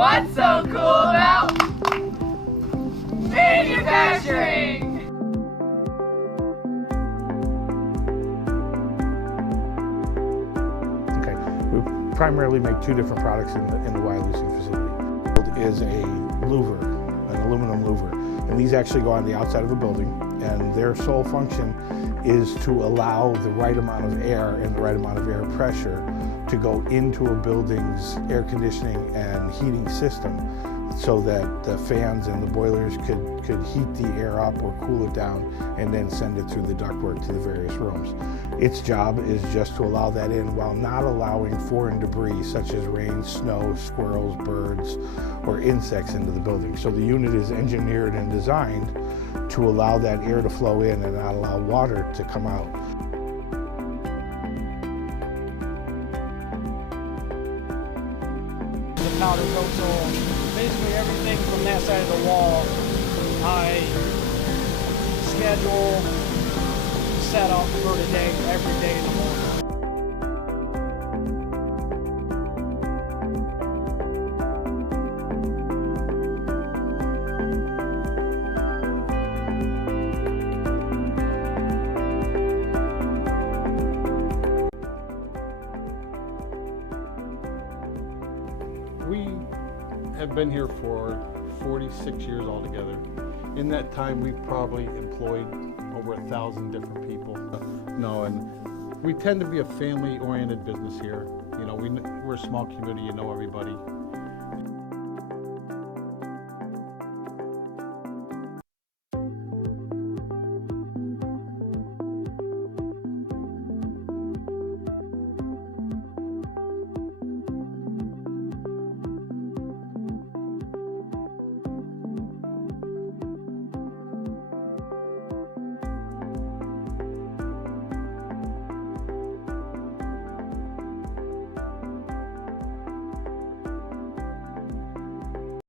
What's so cool about manufacturing? Okay, we primarily make two different products in the Wyalusing facility. It is a louver, an aluminum louver, and these actually go on the outside of a building, and their sole function is to allow the right amount of air and the right amount of air pressure to go into a building's air conditioning and heating system so that the fans and the boilers could heat the air up or cool it down and then send it through the ductwork to the various rooms. Its job is just to allow that in while not allowing foreign debris such as rain, snow, squirrels, birds, or insects into the building. So the unit is engineered and designed to allow that air to flow in and not allow water to come out. The powder coat, so basically everything from that side of the wall, I schedule, set up for the day, every day in the morning. We have been here for 46 years altogether. In that time, we've probably employed over 1,000 different people. And we tend to be a family-oriented business here. You know, we're a small community, you know everybody.